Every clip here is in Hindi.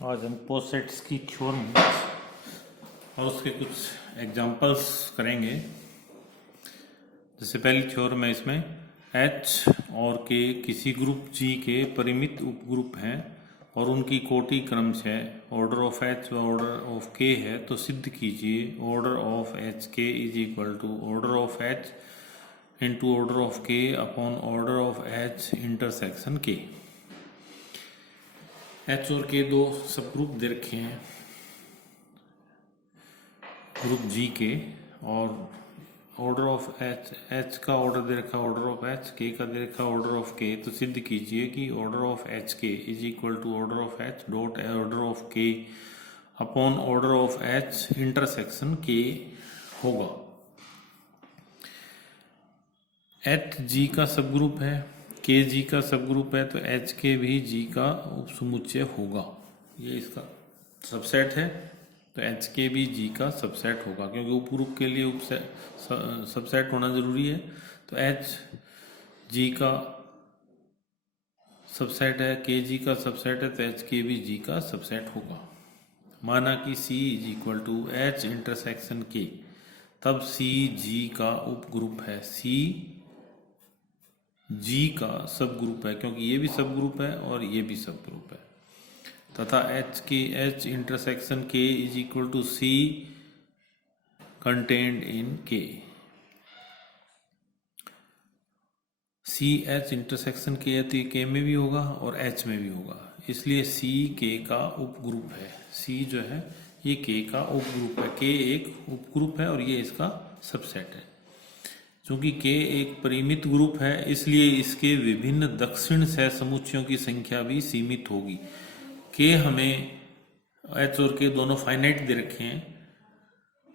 आज हम पोसेट्स की थ्योरम और उसके कुछ एग्जांपल्स करेंगे। जैसे पहली थ्योरम है, इसमें एच और के किसी ग्रुप जी के परिमित उपग्रुप हैं और उनकी कोटि क्रमशः ऑर्डर ऑफ एच व ऑर्डर ऑफ के है, तो सिद्ध कीजिए order of H K is equal to order of H into order of K upon order of H intersection K. H और के दो सब ग्रुप दे रखे हैं ग्रुप जी के, और ऑर्डर ऑफ एच, एच का ऑर्डर दे रखा ऑर्डर ऑफ एच, के का दे रखा ऑर्डर ऑफ के। तो सिद्ध कीजिए कि order of H K is equal to order of H dot order of K upon order of H intersection K होगा। एच जी का सब ग्रुप है, के जी का सब ग्रुप है, तो एच के भी जी का उपसमुच्चय होगा। ये इसका सबसेट है, तो एच के भी जी का सबसेट होगा, क्योंकि उपग्रुप के लिए सबसेट होना जरूरी है। तो एच जी का सबसेट है, के जी का सबसेट है, तो एच के भी जी का सबसेट होगा। माना कि C is equal to H intersection K, तब सी जी का उपग्रुप है, सी जी का सब ग्रुप है, क्योंकि ये भी सब ग्रुप है और ये भी सब ग्रुप है, तथा H K H intersection K is equal to C contained in K. C H intersection के है तो ये के में भी होगा और एच में भी होगा, इसलिए सी के का उपग्रुप है। सी जो है ये के का उपग्रुप है, के एक उपग्रुप है और ये इसका सबसेट है। चूंकि के एक परिमित ग्रुप है, इसलिए इसके विभिन्न दक्षिण सह समुच्चयों की संख्या भी सीमित होगी। के हमें एच और के दोनों फाइनाइट दे रखे हैं,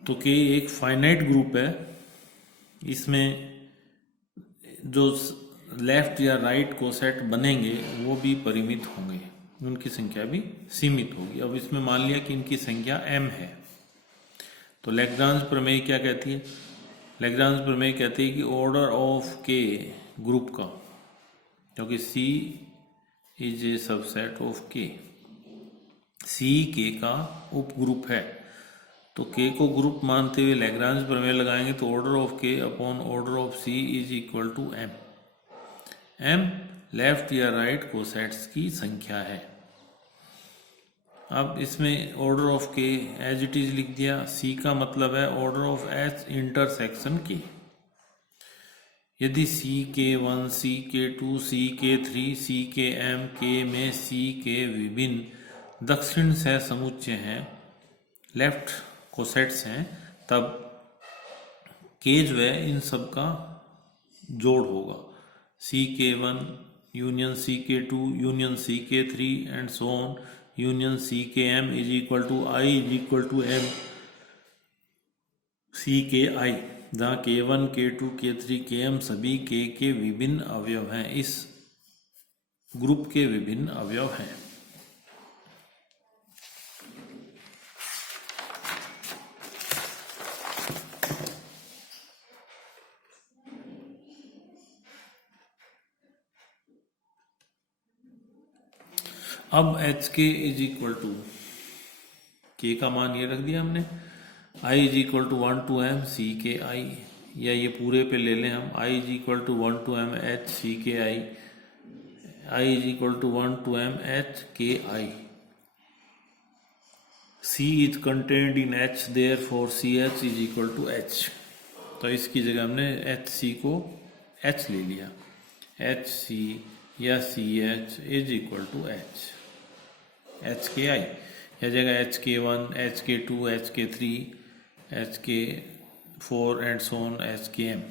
तो के एक फाइनाइट ग्रुप है, इसमें जो लेफ्ट या राइट कोसेट बनेंगे वो भी परिमित होंगे, उनकी संख्या भी सीमित होगी। अब इसमें मान लिया कि इनकी संख्या m है, तो लैग्रांज प्रमेय क्या कहती है? लैग्रांज प्रमेय कहती है कि ऑर्डर ऑफ के ग्रुप का, क्योंकि C is a subset of के, C के का उपग्रुप है, तो के को ग्रुप मानते हुए लैग्रांज प्रमेय लगाएंगे तो order of K upon order of C is equal to M. M left या राइट कोसेट्स की संख्या है। अब इसमें order of K as it is लिख दिया, सी का मतलब है ऑर्डर ऑफ एच इंटरसेक्शन के। यदि सी के वन, सी के to, C K three, C K M के में सी के विभिन्न दक्षिण सह समुच्चय हैं, लेफ्ट कोसेट्स हैं, तब के जो है इन सब का जोड़ होगा। सी के वन यूनियन सी के to union C K three and so on union C K M is equal to I is equal to M C K I, जहाँ के वन, के टू, के थ्री, के एम सभी के विभिन्न अवयव हैं, इस ग्रुप के विभिन्न अवयव हैं। अब H K is equal to के का मान ये रख दिया हमने, I is equal to 1 to M C K I, या ये पूरे पे ले लें हम, I is equal to 1 to M H C K I, I is equal to 1 to M H K I. C is contained in H, therefore C H is equal to H, तो इसकी जगह हमने एच सी को एच ले लिया, एच सी या C H is equal to H, H K I या जगह H K one, H K two, H K three, H K four and so on H K M.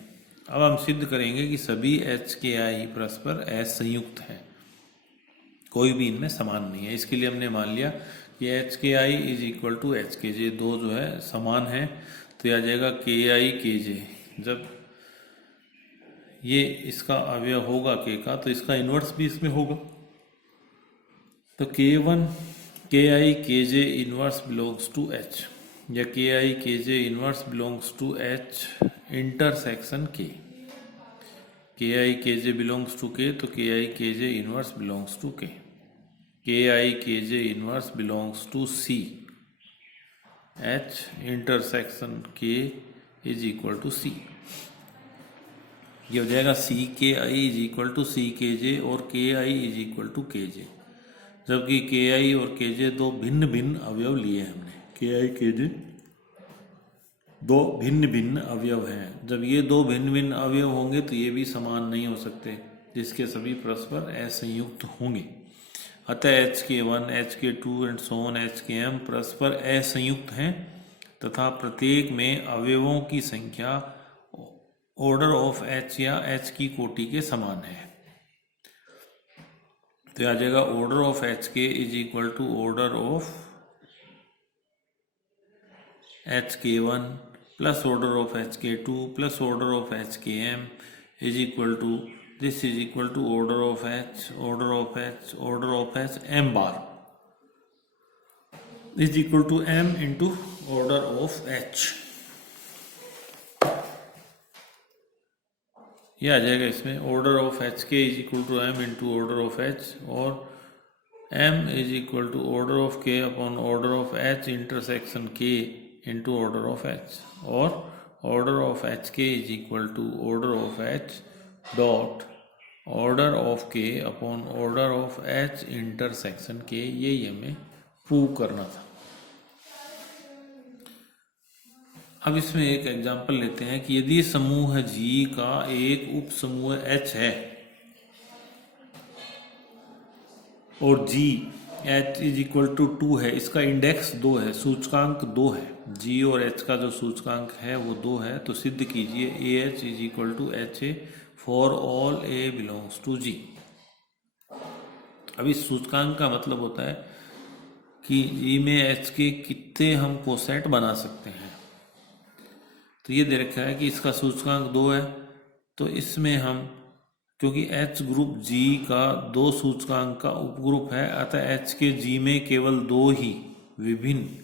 अब हम सिद्ध करेंगे कि सभी एच के आई परस्पर असंयुक्त है, कोई भी इनमें समान नहीं है। इसके लिए हमने मान लिया कि H K I is equal to H के जे, दो जो है समान है, तो यह आ जाएगा के आई के जे। जब ये इसका अवयव होगा के का, तो इसका इन्वर्स भी इसमें होगा, तो के one K I K J inverse belongs to H, या K I K J inverse belongs to H intersection K I K J belongs to के, तो के I K J inverse belongs to के। K I K J inverse belongs to C, H intersection K is equal to C. ये हो जाएगा C K I is equal to C K J और के आई इज इक्वल टू के जे, जबकि के आई और के जे दो भिन्न भिन्न अवयव लिए हमने। के आई के जे दो भिन्न भिन्न अवयव हैं। जब ये दो भिन्न भिन्न अवयव होंगे तो ये भी समान नहीं हो सकते, जिसके सभी परस्पर असंयुक्त होंगे। अतः HK1, HK2 and so on HKM परस्पर असंयुक्त हैं तथा प्रत्येक में अवयवों की संख्या ऑर्डर ऑफ H या H की कोटि के समान है। तो आ जाएगा order of HK is equal to order of HK1 plus order of HK2 plus order of HKM is equal to this is equal to order of H, order of H, order of H M बार is equal to M into order of H। ये आ जाएगा इसमें order of HK is equal to M into order of H और M is equal to order of K upon order of H intersection K into order of H और order of HK is equal to order of H dot order of K upon order of H intersection K। यही हमें प्रूव करना था। अब इसमें एक एग्जांपल लेते हैं कि यदि समूह G का एक उप समूह H है और G H is equal to 2 है, इसका इंडेक्स 2 है, सूचकांक 2 है, G और H का जो सूचकांक है वो 2 है, तो सिद्ध कीजिए AH is equal to HA for all A belongs to G। अब इस सूचकांक का मतलब होता है कि G में H के कितने हम कोसेट बना सकते हैं। तो ये दे रखा है कि इसका सूचकांक 2 है, तो इसमें हम क्योंकि H ग्रुप G का 2 सूचकांक का उपग्रुप है, अतः H के G में केवल 2 ही विभिन्न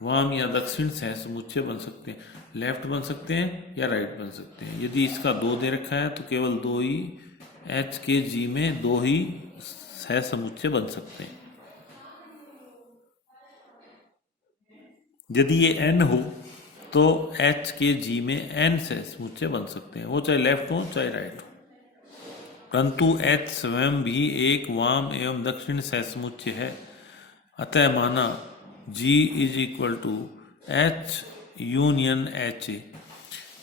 वाम या दक्षिण सह समुच्चय बन सकते हैं, लेफ्ट बन सकते हैं या राइट बन सकते हैं। यदि इसका 2 दे रखा है तो केवल 2 ही H के G में 2 ही सह समुच्चय बन सकते हैं। यदि ये n हो तो H के G में n सह समुच्चय बन सकते हैं, वो चाहे लेफ्ट हो चाहे राइट हो। परंतु H स्वयं भी एक वाम एवं दक्षिण सह समुच्चय है, अतः माना G is equal to H union HA।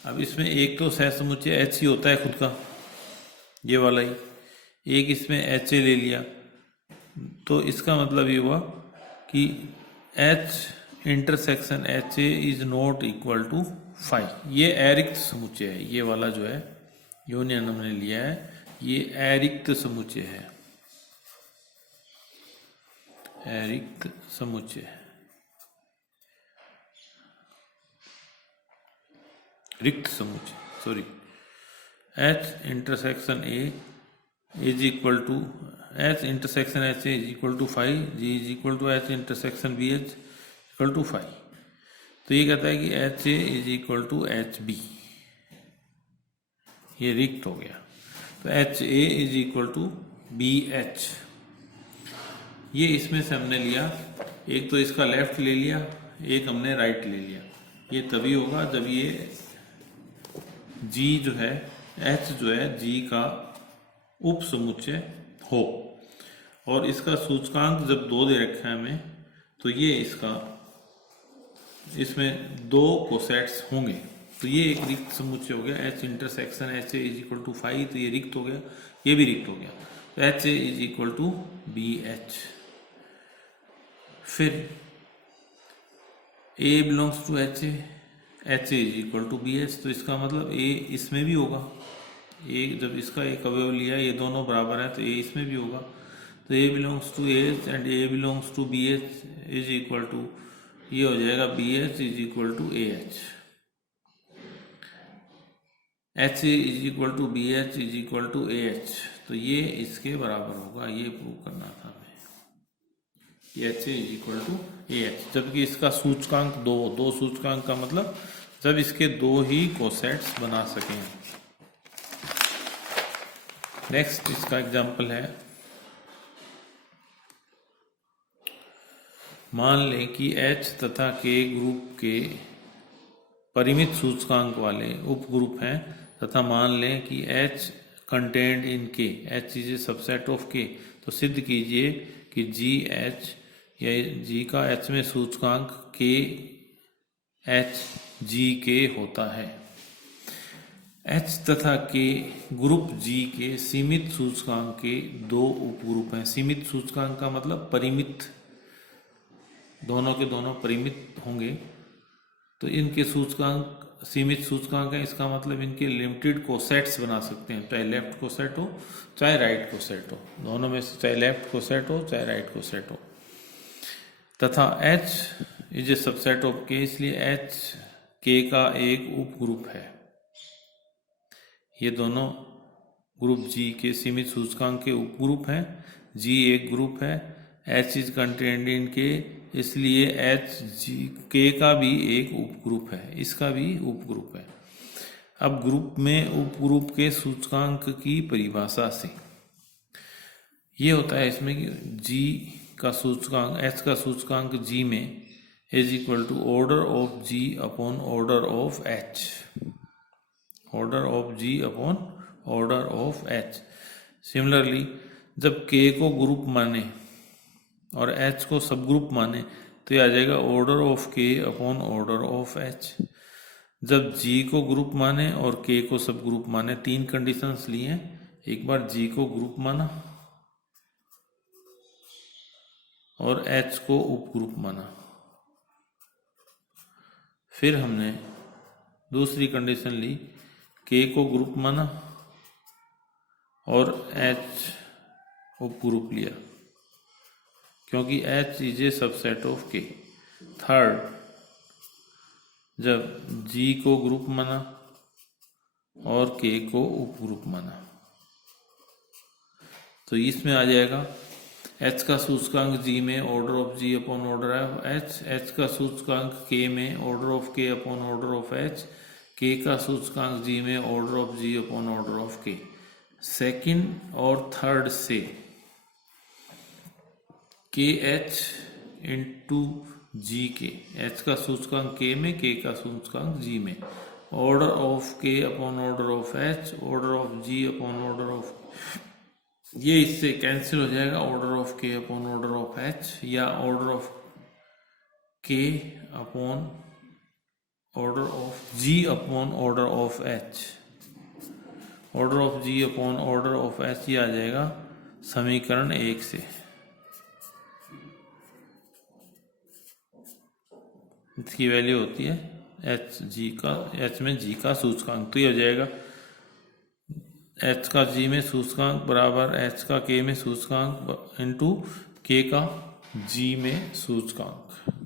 अब इसमें एक तो सह समुच्चय H ही होता है खुद का, ये वाला ही, एक इसमें HA ले लिया, तो इसका मतलब ये हुआ कि H intersection HA is not equal to 5। ये अरिक्त समुच्चय है, ये वाला जो है यूनियन हमने लिया है, ये अरिक्त समुच्चय है, अरिक्त समुच्चय, रिक्त समुच्चय, sorry. H intersection A is equal to H intersection HA is equal to 5, G is equal to H intersection BH equal to 5। तो ये कहता है कि HA is equal to HB, ये रिक्त हो गया। तो HA is equal to BH, ये इसमें से हमने लिया, एक तो इसका लेफ्ट ले लिया, एक हमने राइट ले लिया। ये तभी होगा जब ये G जो है, H जो है G का उप समुच्चय हो, और इसका सूचकांक जब 2 दे रखा है हमें, तो ये इसका इसमें 2 कोसेट्स होंगे, तो ये एक रिक्त समुच्चय हो गया। H intersection HA is equal to 5, तो ये रिक्त हो गया, ये भी रिक्त हो गया। तो HA is equal to BH। फिर A belongs to HA, HA is equal to BH, तो इसका मतलब A इसमें भी होगा। A जब इसका एक अवयव लिया, ये दोनों बराबर है, तो A इसमें भी होगा। तो A belongs to AH and A belongs to BH is equal to, ये हो जाएगा BH is equal to AH। HA is equal to BH is equal to AH, तो ये इसके बराबर होगा, ये प्रूव करना था हमें। HA is equal to AH, जबकि इसका सूचकांक 2 सूचकांक का मतलब जब इसके 2 ही कोसेट्स बना सकें। नेक्स्ट इसका एग्जाम्पल है मान लें कि H तथा K ग्रुप के परिमित सूचकांक वाले उपग्रुप हैं तथा मान लें कि H contained in K, H is a subset of K, तो सिद्ध कीजिए कि GH या G का H में सूचकांक K H G के होता है। H तथा K ग्रुप G के सीमित सूचकांक के दो उपग्रुप हैं। सीमित सूचकांक का मतलब परिमित, दोनों के दोनों परिमित होंगे, तो इनके सूचकांक सीमित सूचकांक है, इसका मतलब इनके लिमिटेड कोसेट्स बना सकते हैं, चाहे लेफ्ट कोसेट हो चाहे राइट कोसेट हो, दोनों में से चाहे लेफ्ट कोसेट हो चाहे राइट कोसेट हो। तथा H is a subset of K, इसलिए H K का एक उपग्रुप है। ये दोनों ग्रुप G के सीमित सूचकांक के उपग्रुप हैं। G एक ग्रुप है, H is contained in K, इसलिए H G K का भी एक उपग्रुप है, इसका भी उपग्रुप है। अब ग्रुप में उपग्रुप के सूचकांक की परिभाषा से ये होता है इसमें कि G का सूचकांक, H का सूचकांक G में is equal to order of G upon order of H, order of G upon order of H। Similarly जब K को ग्रुप माने और H को सब ग्रुप माने तो ये आ जाएगा order of K upon order of H। जब G को ग्रुप माने और K को सब ग्रुप माने, तीन कंडीशंस लिए। एक बार G को ग्रुप माना और H को उपग्रुप माना, फिर हमने दूसरी कंडीशन ली, K को ग्रुप माना और H उपग्रुप लिया, क्योंकि H is a subset of K। Third, जब G को ग्रुप माना और K को उपग्रुप माना, तो इसमें आ जाएगा H का सूचकांक G में order of G upon order of H, H का सूचकांक K में order of K upon order of H, K का सूचकांक G में order of G upon order of K। Second और थर्ड से KH इंटू G के, H का सूचकांक K में, K का सूचकांक G में, order of K upon order of H, order of G upon order of, ये इससे कैंसिल हो जाएगा, order of K upon order of H या order of K upon order of G upon order of H, order of G upon order of H, ये आ जाएगा समीकरण 1 से। इसकी वैल्यू होती है H में G का सूचकांक, तो ये हो जाएगा H का G में सूचकांक बराबर H का K में सूचकांक इंटू K का G में सूचकांक।